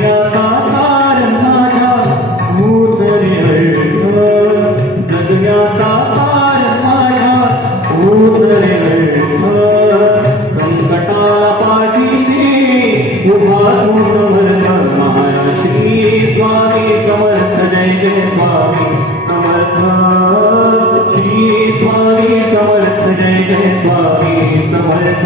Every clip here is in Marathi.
जगण्याचा सार माझ्या तूच रे अर्थ जगण्याचा सार माझ्या तूच रे अर्थ संकटाला पाठीशी उभा तू समर्थ महाराष्ट्री स्वामी समर्थ जय जय स्वामी समर्थ श्री स्वामी समर्थ जय जय स्वामी समर्थ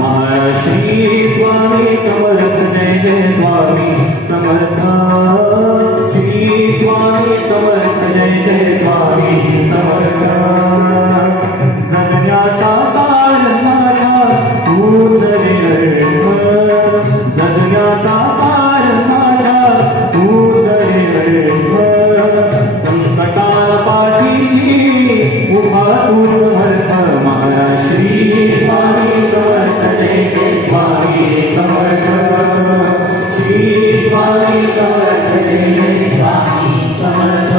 महाराष्ट्री स्वामी समर्थ जय जय स्वामी समर्थ श्री स्वामी समर्थ जय जय स्वामी समर्थ जगण्याचा सार माझ्या तूच रे अर्थ जगण्याचा सार माझ्या तूच रे अर्थ संकटाला पाठीशी उभा तू समर्थ महाराष्ट्री स्वामी समर्थ जय जय स्वामी समर्थ श्री स्वामी समर्थ जय जय स्वामी समर्थ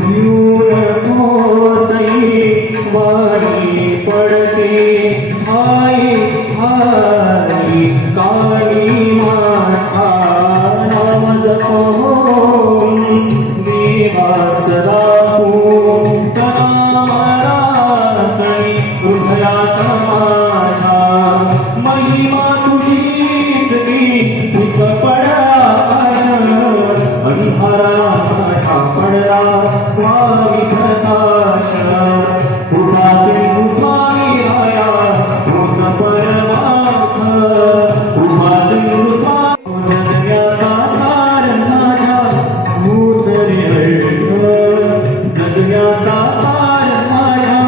भिऊन कोसई वाणी पडते हाय हाय काळी माझ्या नाव जपून देवास राखून तनामरा तळी हृदयात माझ्या महिमा तुझी इतकी भूत पडा आकाश अंधारा आकाशा पडला स्वामी प्रकाश उठा सिंधू स्वामी राया तोच परमार्थ उभा सिंधू स्वामी जगण्याचा सार माझ्या तूच रे अर्थ जगण्याचा सार माझ्या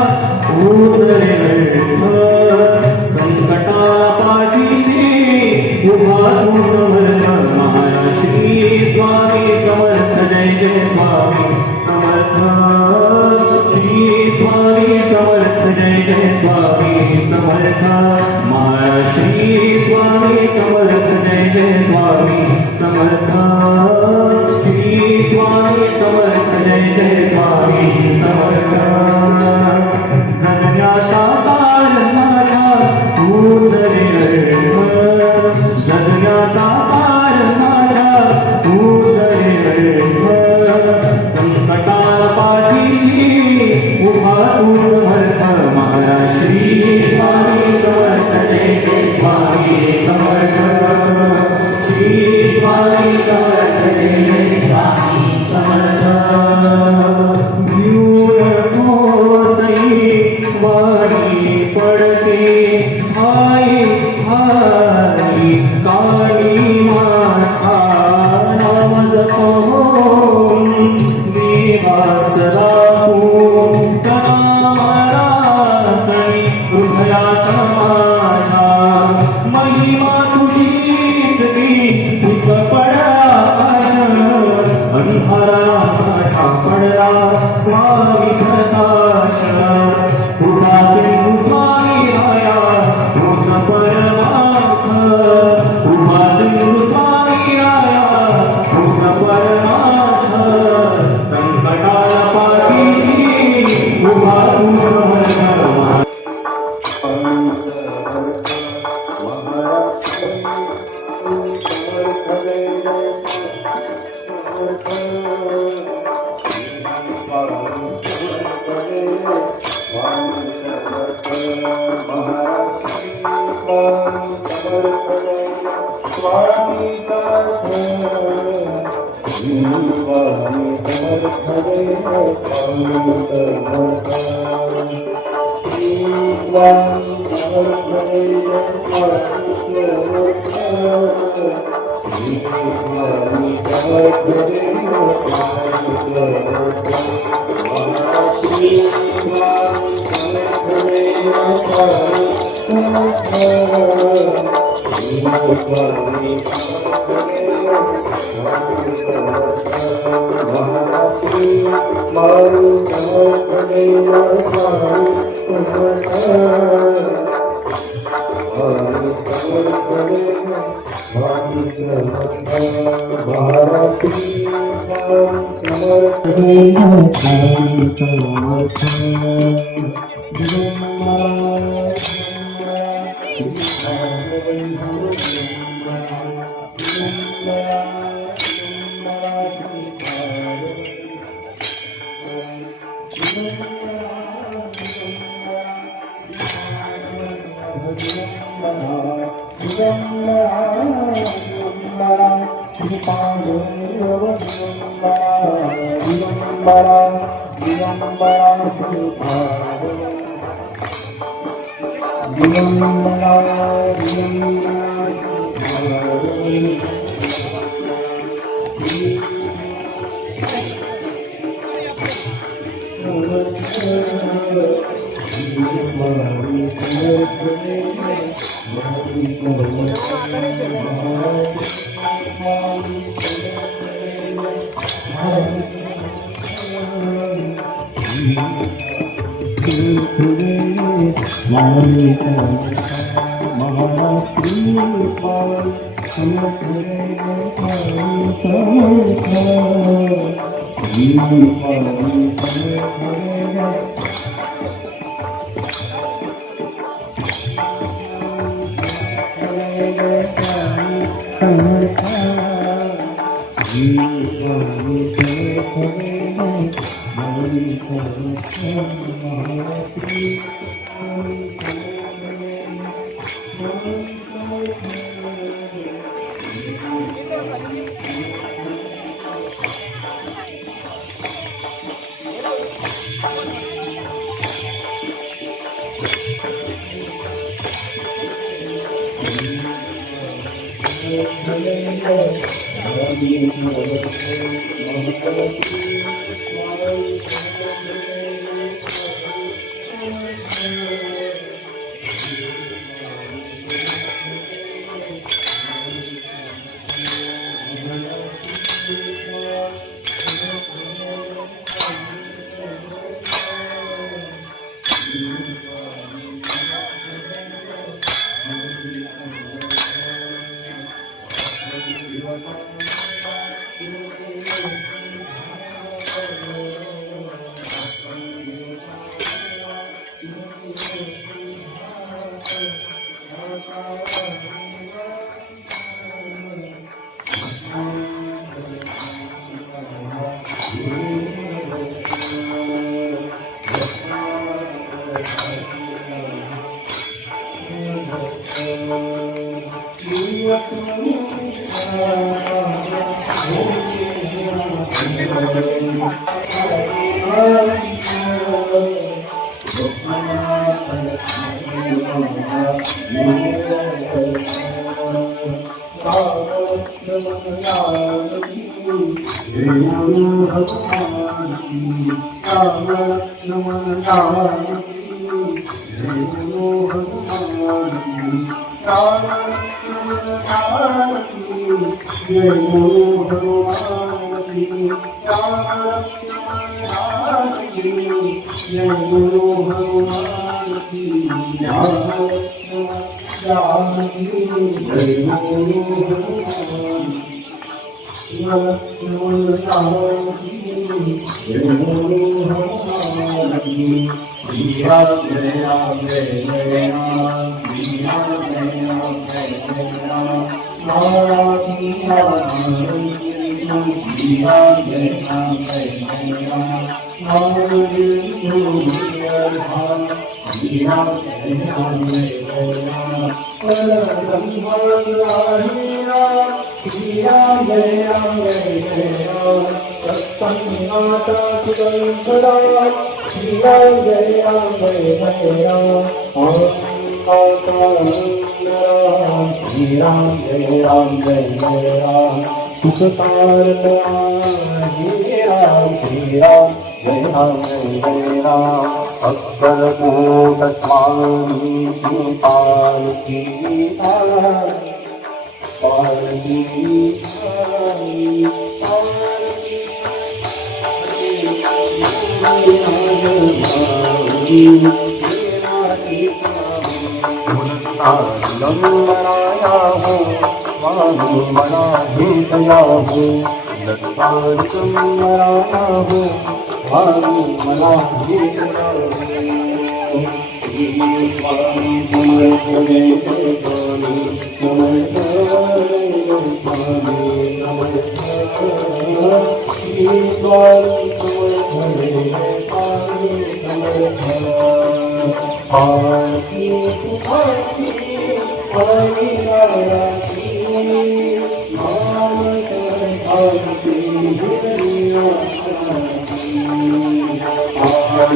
तूच रे अर्थ संकटाला पाठीशी उभा तू समर्थ महाराष्ट्री स्वामी समर्थ जय जय स्वामी समर्थ श्री स्वामी समर्थ जय जय स्वामी समर्थ महाराष्ट्री स्वामी समर्थ जय जय स्वामी समर्थ श्री स्वामी समर्थ जय जय स्वामी समर्थ जगण्याचा सार माझ्या तूच रे अर्थ जगण्याचा सार माझ्या तूच रे अर्थ संकटाला पाठीशी उभा तू समर्थ महाराष्ट्री स्वामी समर्थ जय जय स्वामी समर्थ श्री स्वामी समर्थ जय जय स्वामी समर्थ भिऊन कोसई वाणी पडते हाय हाय काळी माझ्या नाव जपून देवास राखून तनामरा तळी हृदयात माझ्या महिमा तुझी इतकी भूत पडा आकाश अंधारा आकाशा पडला स्वामी प्रकाश उठा सिंधू स्वामी राया तोच परमार्थ उभा सिंधू स्वामी राया तोच परमार्थ संकटाला पाठीशी उभा तू समर्थ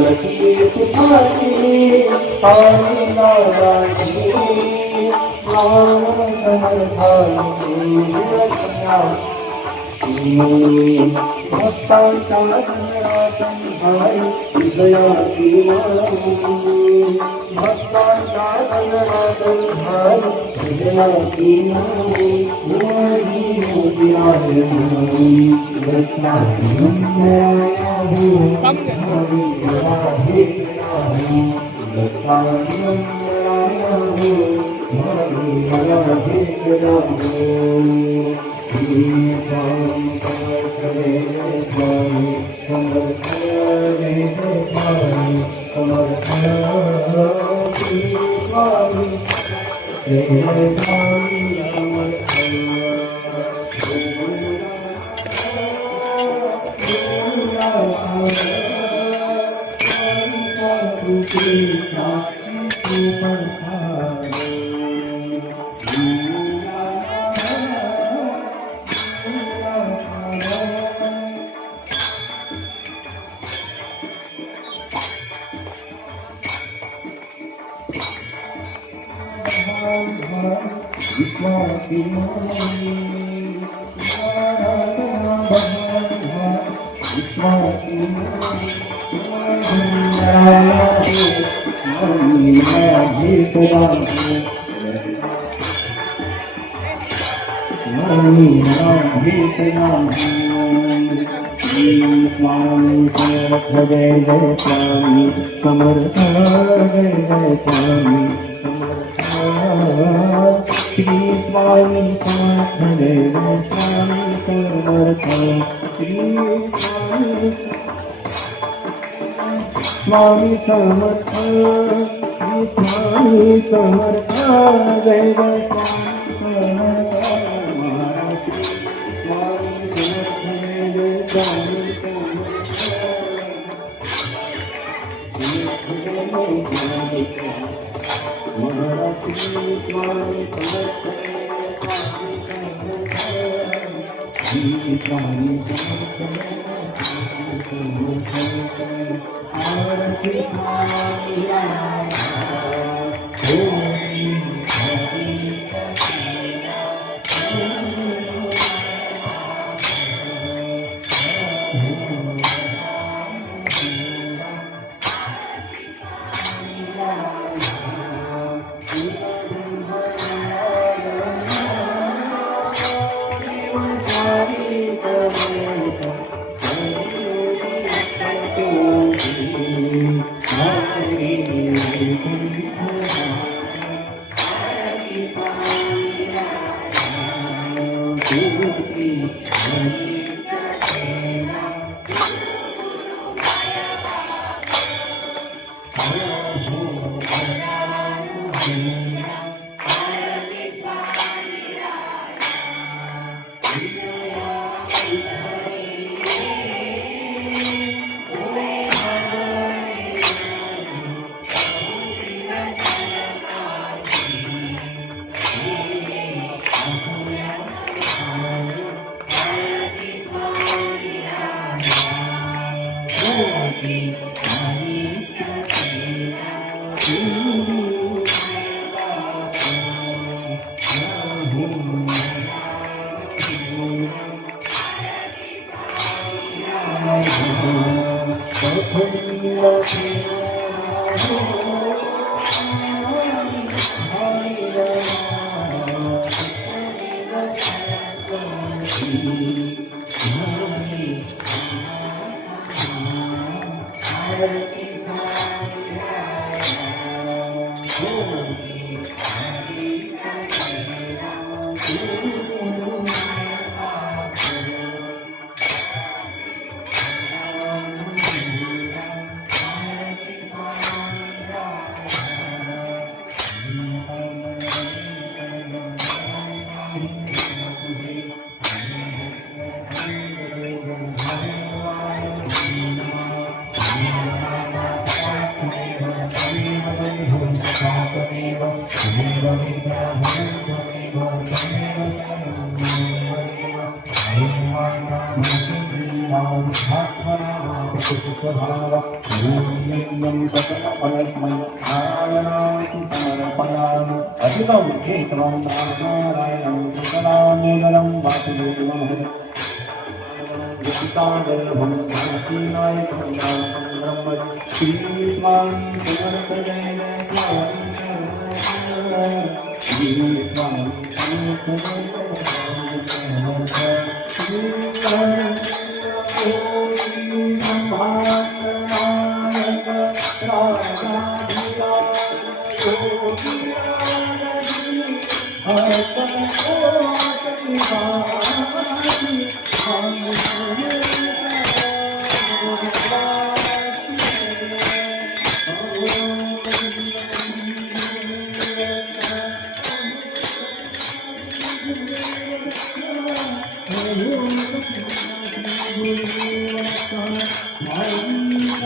तुलसी पुठारी पाणी लागाची नाम समर्थानी रचना भक्तांच्या धनातन भाई हृदयाची माऊली भक्तांच्या धनातन भाई हृदयाची माऊली माही मोठी आहे माऊली रचना नंदराया हो हरी राहे राहे रचना नंदराया हो हरी राहे राहे जय जय स्वामी समर्थ जय जय स्वामी श्री स्वामी समर्थ जय जय स्वामी समर्थ श्री स्वामी समर्थ श्री स्वामी समर्थ जय जय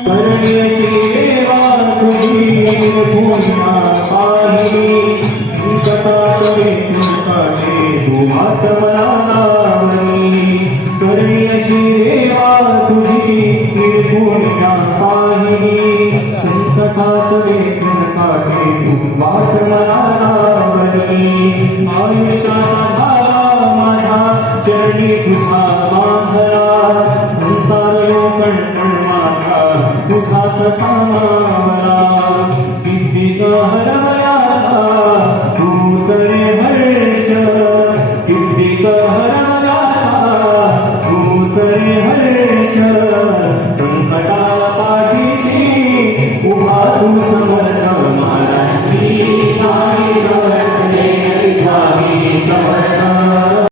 करण्याची सेवा तुझी पुन्हा पाहिली संकटात वेचून तू मात मला लावली करण्याची सेवा तुझी पुन्हा पाहिली संकटात वेचून तू मात मला लावली आयुष्याचा धारा माझा चरणी तुझा बांधला संसार यो कणकण माझा तुझात सामावला कितीक हरवला तूच रे हर्ष कितीक हरवला तूच रे हर्ष